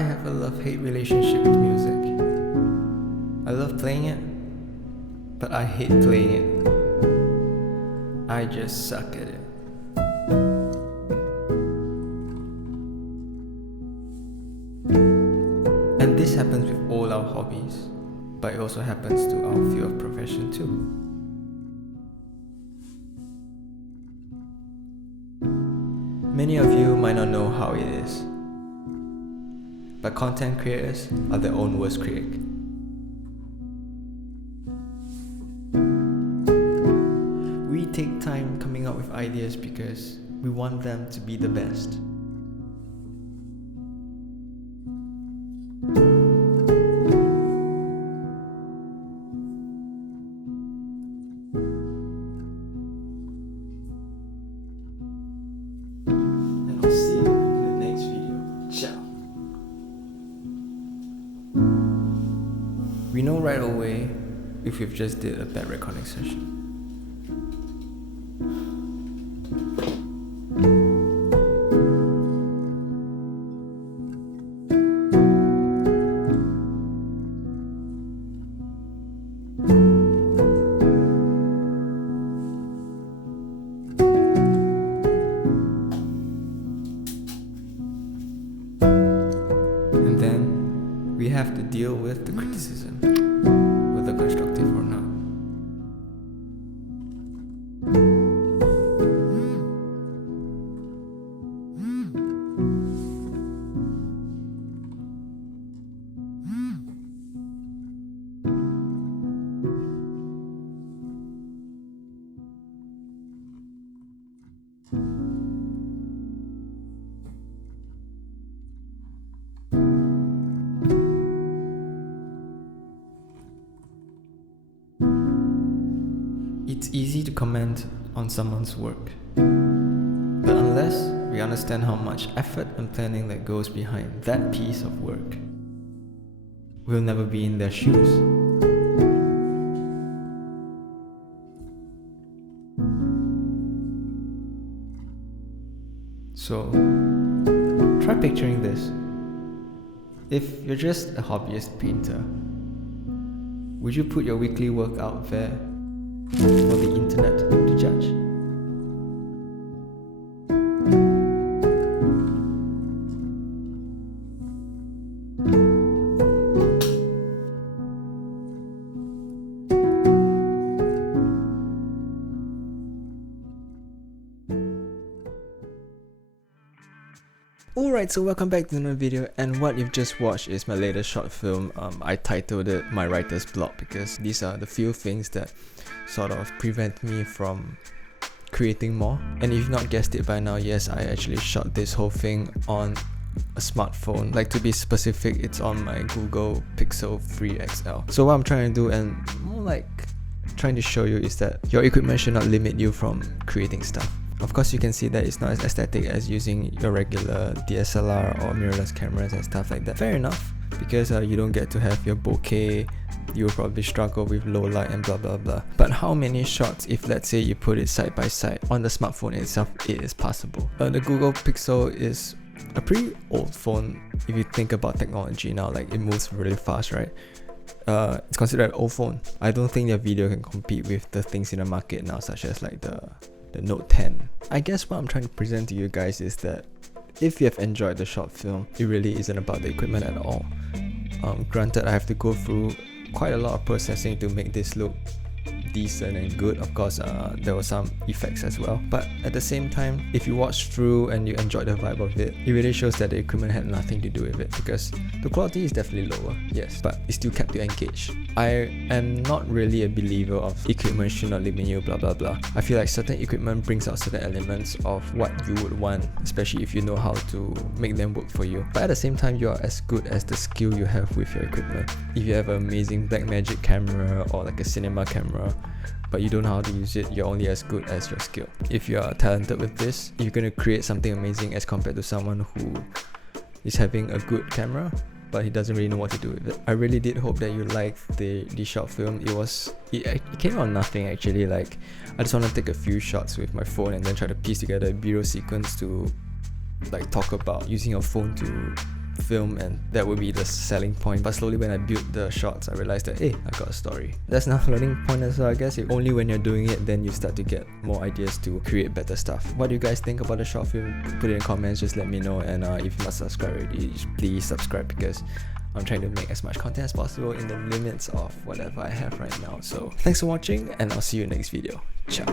have a love-hate relationship with music. I love playing it, but I hate playing it. I just suck at it. And this happens with all our hobbies, but it also happens to our field of profession too. Many of you might not know how it is, but content creators are their own worst critic. We take time coming up with ideas because we want them to be the best. And I'll see you in the next video. Ciao. We know right away if we've just did a bad recording session. And then we have to deal with the criticism, whether constructive or not. It's easy to comment on someone's work, but unless we understand how much effort and planning that goes behind that piece of work, we'll never be in their shoes. So, try picturing this. If you're just a hobbyist painter, would you put your weekly work out there for the internet to judge? Alright, so welcome back to another video, and what you've just watched is my latest short film. I titled it My Writer's Block because these are the few things that sort of prevent me from creating more. And if you've not guessed it by now, yes, I actually shot this whole thing on a smartphone. Like, to be specific, it's on my Google Pixel 3 XL. So what I'm trying to do, and more like trying to show you, is that your equipment should not limit you from creating stuff. Of course, you can see that it's not as aesthetic as using your regular DSLR or mirrorless cameras and stuff like that. Fair enough, because you don't get to have your bokeh, you'll probably struggle with low light and blah blah blah. But how many shots, if let's say you put it side by side on the smartphone itself, it is possible. The Google Pixel is a pretty old phone if you think about technology now. Like, it moves really fast, right? It's considered an old phone. I don't think their video can compete with the things in the market now, such as like the Note 10. I guess what I'm trying to present to you guys is that if you have enjoyed the short film, it really isn't about the equipment at all. Granted, I have to go through quite a lot of processing to make this look decent and good. Of course, there were some effects as well, but at the same time, if you watch through and you enjoy the vibe of it, it really shows that the equipment had nothing to do with it, because the quality is definitely lower, yes, but it still kept you engaged. I am not really a believer of equipment should not limit you, blah blah blah. I feel like certain equipment brings out certain elements of what you would want, especially if you know how to make them work for you. But at the same time, you are as good as the skill you have with your equipment. If you have an amazing Blackmagic camera or like a cinema camera, but you don't know how to use it, you're only as good as your skill. If you are talented with this, you're going to create something amazing as compared to someone who is having a good camera but he doesn't really know what to do with it. I really did hope that you liked the short film. It came out of nothing actually. Like, I just want to take a few shots with my phone and then try to piece together a B-roll sequence to like talk about using your phone to film, and that would be the selling point. But slowly when I built the shots, I realized that, hey, I got a story. That's not a learning point as well, I guess. Only when you're doing it, then you start to get more ideas to create better stuff. What do you guys think about the short film? Put it in comments, just let me know. And if you're not subscribed already, please subscribe, because I'm trying to make as much content as possible in the limits of whatever I have right now. So thanks for watching, and I'll see you next video. Ciao.